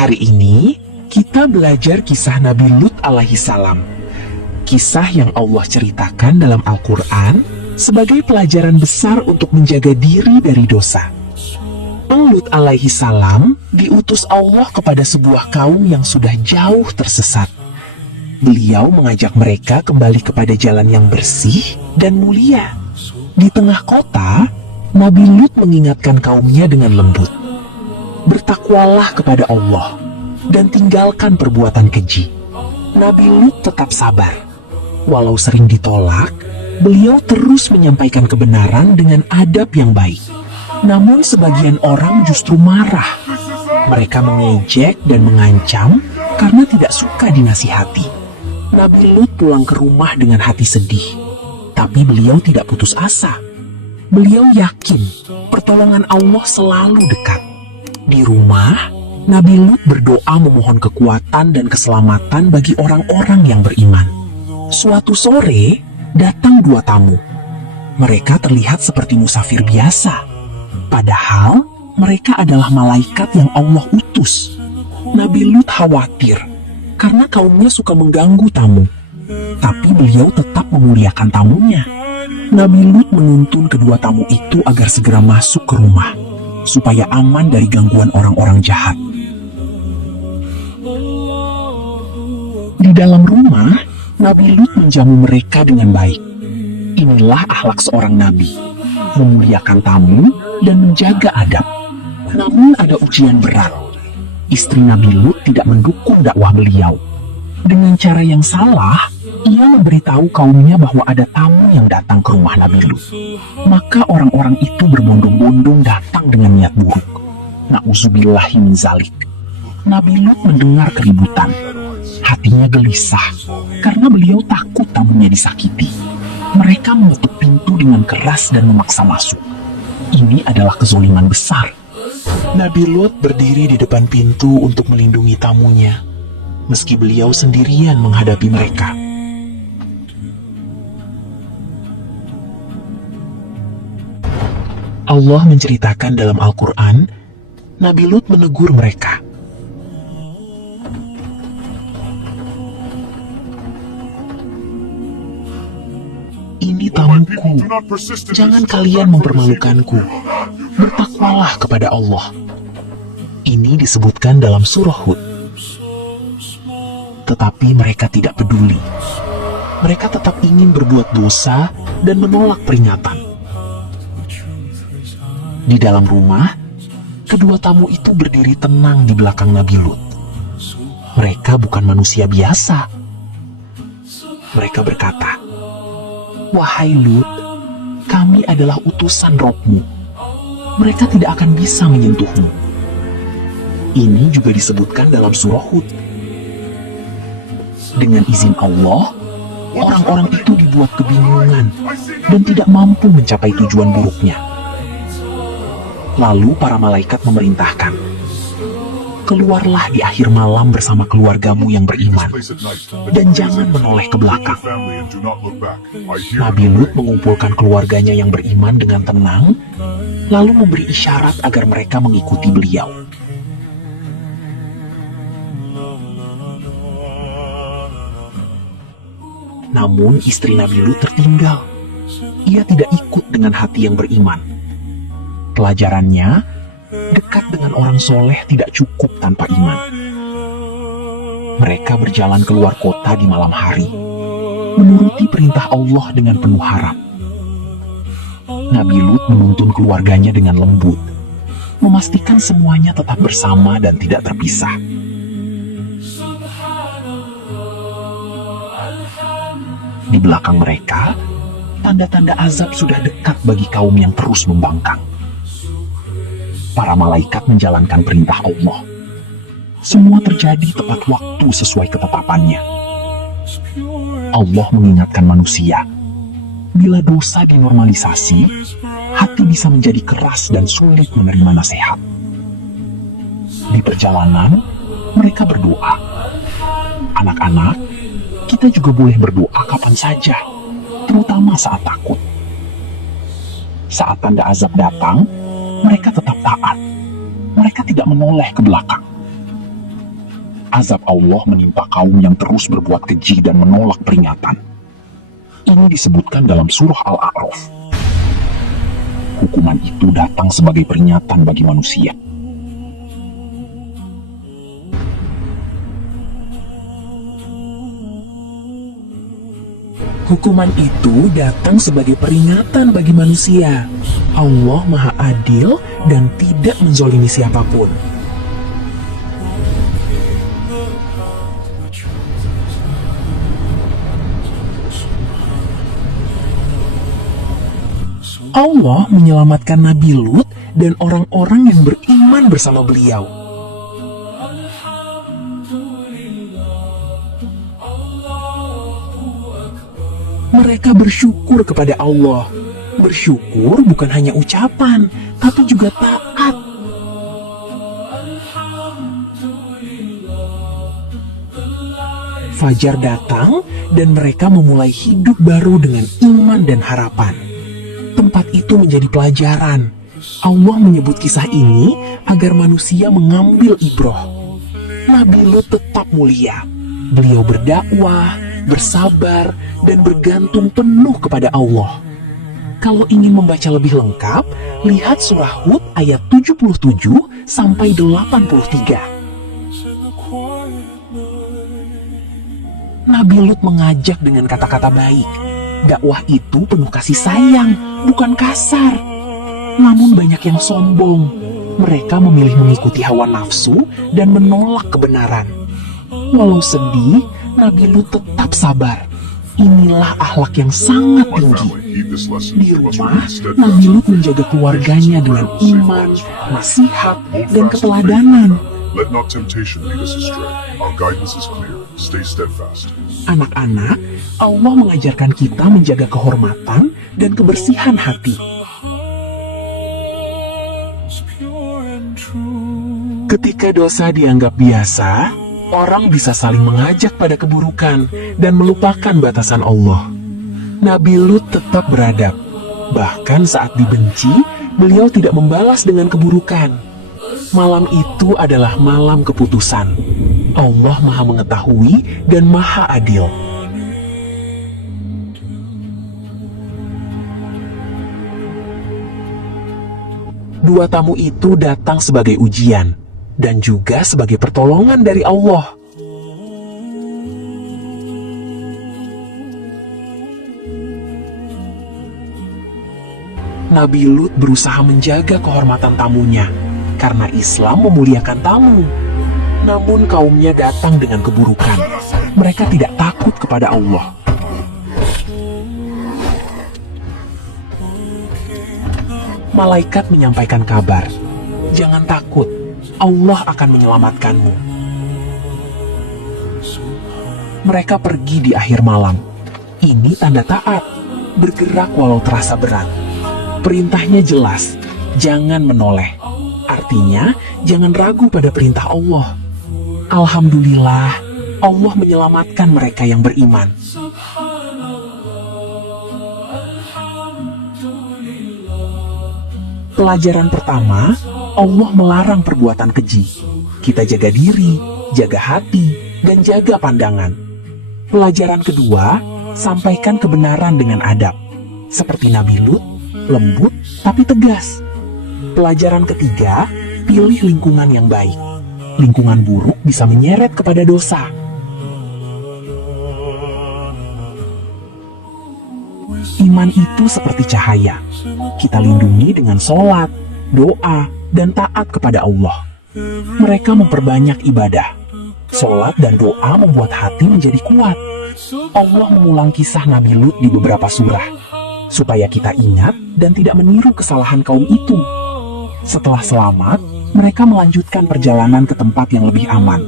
Hari ini, kita belajar kisah Nabi Lut alaihi salam. Kisah yang Allah ceritakan dalam Al-Quran sebagai pelajaran besar untuk menjaga diri dari dosa. Lut alaihi salam diutus Allah kepada sebuah kaum yang sudah jauh tersesat. Beliau mengajak mereka kembali kepada jalan yang bersih dan mulia. Di tengah kota, Nabi Lut mengingatkan kaumnya dengan lembut. Bertakwalah kepada Allah dan tinggalkan perbuatan keji. Nabi Lut tetap sabar. Walau sering ditolak, beliau terus menyampaikan kebenaran dengan adab yang baik. Namun sebagian orang justru marah. Mereka mengejek dan mengancam karena tidak suka dinasihati. Nabi Lut pulang ke rumah dengan hati sedih. Tapi beliau tidak putus asa. Beliau yakin pertolongan Allah selalu dekat. Di rumah, Nabi Lut berdoa memohon kekuatan dan keselamatan bagi orang-orang yang beriman. Suatu sore, datang dua tamu. Mereka terlihat seperti musafir biasa. Padahal, mereka adalah malaikat yang Allah utus. Nabi Lut khawatir karena kaumnya suka mengganggu tamu. Tapi beliau tetap memuliakan tamunya. Nabi Lut menuntun kedua tamu itu agar segera masuk ke rumah, supaya aman dari gangguan orang-orang jahat. Di dalam rumah, Nabi Lut menjamu mereka dengan baik. Inilah akhlak seorang nabi, memuliakan tamu dan menjaga adab. Namun ada ujian berat. Istri Nabi Lut tidak mendukung dakwah beliau. Dengan cara yang salah, ia memberitahu kaumnya bahwa ada tamu yang datang ke rumah Nabi Lut. Maka orang-orang itu berbondong-bondong datang dengan niat buruk. Na'udzubillahi min zalik. Nabi Lut mendengar keributan. Hatinya gelisah karena beliau takut tamunya disakiti. Mereka menutup pintu dengan keras dan memaksa masuk. Ini adalah kezaliman besar. Nabi Lut berdiri di depan pintu untuk melindungi tamunya, meski beliau sendirian menghadapi mereka. Allah menceritakan dalam Al-Quran, Nabi Lut menegur mereka. Ini tamuku, jangan kalian mempermalukanku. Bertakwalah kepada Allah. Ini disebutkan dalam surah Hud. Tetapi mereka tidak peduli. Mereka tetap ingin berbuat dosa dan menolak peringatan. Di dalam rumah, kedua tamu itu berdiri tenang di belakang Nabi Lut. Mereka bukan manusia biasa. Mereka berkata, "Wahai Lut, kami adalah utusan Rabb-Mu. Mereka tidak akan bisa menyentuhmu." Ini juga disebutkan dalam surah Hud. Dengan izin Allah, orang-orang itu dibuat kebingungan dan tidak mampu mencapai tujuan buruknya. Lalu para malaikat memerintahkan, "Keluarlah di akhir malam bersama keluargamu yang beriman, dan jangan menoleh ke belakang." Nabi Lut mengumpulkan keluarganya yang beriman dengan tenang, lalu memberi isyarat agar mereka mengikuti beliau. Namun istri Nabi Lut tertinggal. Ia tidak ikut dengan hati yang beriman. Pelajarannya, dekat dengan orang soleh tidak cukup tanpa iman. Mereka berjalan keluar kota di malam hari, menuruti perintah Allah dengan penuh harap. Nabi Lut menuntun keluarganya dengan lembut, memastikan semuanya tetap bersama dan tidak terpisah. Di belakang mereka, tanda-tanda azab sudah dekat bagi kaum yang terus membangkang. Para malaikat menjalankan perintah Allah. Semua terjadi tepat waktu sesuai ketetapannya. Allah mengingatkan manusia, bila dosa dinormalisasi, hati bisa menjadi keras dan sulit menerima nasihat. Di perjalanan, mereka berdoa. Anak-anak, kita juga boleh berdoa kapan saja, terutama saat takut. Saat tanda azab datang, mereka tetap taat. Mereka tidak menoleh ke belakang. azab Allah menimpa kaum yang terus berbuat keji dan menolak peringatan. Ini disebutkan dalam surah Al-A'raf. Hukuman itu datang sebagai peringatan bagi manusia. Hukuman itu datang sebagai peringatan bagi manusia. Allah Maha Adil dan tidak menzolimi siapapun. Allah menyelamatkan Nabi Lut dan orang-orang yang beriman bersama beliau. Mereka bersyukur kepada Allah. Bersyukur bukan hanya ucapan, tapi juga taat. Fajar datang dan mereka memulai hidup baru dengan iman dan harapan. Tempat itu menjadi pelajaran. Allah menyebut kisah ini agar manusia mengambil ibroh. Nabi Lut tetap mulia. Beliau berdakwah, bersabar, dan bergantung penuh kepada Allah. Kalau ingin membaca lebih lengkap, lihat surah Hud ayat 77 sampai 83. Nabi Lut mengajak dengan kata-kata baik. Dakwah itu penuh kasih sayang, bukan kasar. Namun banyak yang sombong. Mereka memilih mengikuti hawa nafsu dan menolak kebenaran. Walau sedih, Nabi Lut tetap sabar. Inilah akhlak yang sangat tinggi. Di rumah, Nabi Lut menjaga keluarganya dengan iman, nasihat, dan keteladanan. Let not temptation lead us astray. Our guidance is clear. Stay steadfast. Anak-anak, Allah mengajarkan kita menjaga kehormatan dan kebersihan hati. Ketika dosa dianggap biasa, orang bisa saling mengajak pada keburukan dan melupakan batasan Allah. Nabi Lut tetap beradab. Bahkan saat dibenci, beliau tidak membalas dengan keburukan. Malam itu adalah malam keputusan. Allah Maha Mengetahui dan Maha Adil. Dua tamu itu datang sebagai ujian dan juga sebagai pertolongan dari Allah. Nabi Lut berusaha menjaga kehormatan tamunya karena Islam memuliakan tamu. Namun kaumnya datang dengan keburukan. Mereka tidak takut kepada Allah. Malaikat menyampaikan kabar, "Jangan takut, Allah akan menyelamatkanmu." Mereka pergi di akhir malam. Ini tanda taat, bergerak walau terasa berat. Perintahnya jelas, jangan menoleh. Artinya, jangan ragu pada perintah Allah. Alhamdulillah, Allah menyelamatkan mereka yang beriman. Pelajaran pertama, Allah melarang perbuatan keji. Kita jaga diri, jaga hati, dan jaga pandangan. Pelajaran kedua, sampaikan kebenaran dengan adab. Seperti Nabi Lut, lembut tapi tegas. Pelajaran ketiga, pilih lingkungan yang baik. Lingkungan buruk bisa menyeret kepada dosa. Iman itu seperti cahaya. Kita lindungi dengan sholat, doa, dan taat kepada Allah. Mereka memperbanyak ibadah. Sholat dan doa membuat hati menjadi kuat. Allah mengulang kisah Nabi Lut di beberapa surah, supaya kita ingat dan tidak meniru kesalahan kaum itu. Setelah selamat, mereka melanjutkan perjalanan ke tempat yang lebih aman.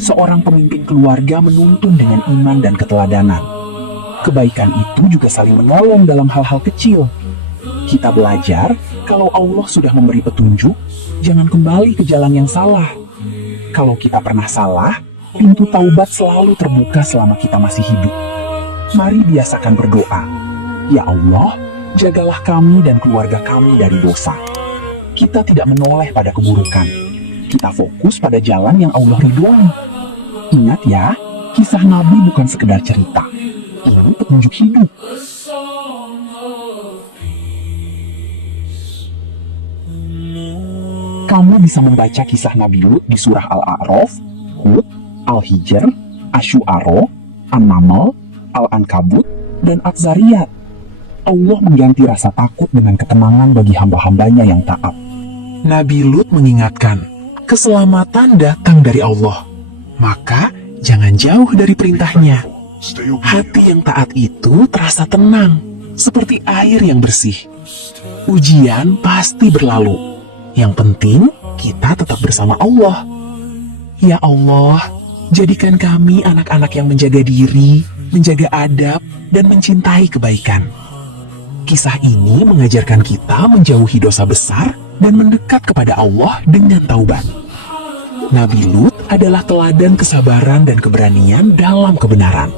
Seorang pemimpin keluarga menuntun dengan iman dan keteladanan. Kebaikan itu juga saling menolong dalam hal-hal kecil. Kita belajar, kalau Allah sudah memberi petunjuk, jangan kembali ke jalan yang salah. Kalau kita pernah salah, pintu taubat selalu terbuka selama kita masih hidup. Mari biasakan berdoa. Ya Allah, jagalah kami dan keluarga kami dari dosa. Kita tidak menoleh pada keburukan. Kita fokus pada jalan yang Allah ridhoi. Ingat ya, kisah Nabi bukan sekedar cerita. Ini petunjuk hidup. Kamu bisa membaca kisah Nabi Lut di surah Al-A'raf, Hud, Al-Hijr, Asy-Syu'ara, An-Naml, Al-Ankabut, dan Az-Zariyat. Allah mengganti rasa takut dengan ketenangan bagi hamba-hambanya yang taat. Nabi Lut mengingatkan, keselamatan datang dari Allah. Maka jangan jauh dari perintahnya. Stay obedient. Hati yang taat itu terasa tenang, seperti air yang bersih. Ujian pasti berlalu. Yang penting, kita tetap bersama Allah. Ya Allah, jadikan kami anak-anak yang menjaga diri, menjaga adab, dan mencintai kebaikan. Kisah ini mengajarkan kita menjauhi dosa besar dan mendekat kepada Allah dengan taubat. Nabi Lut adalah teladan kesabaran dan keberanian dalam kebenaran.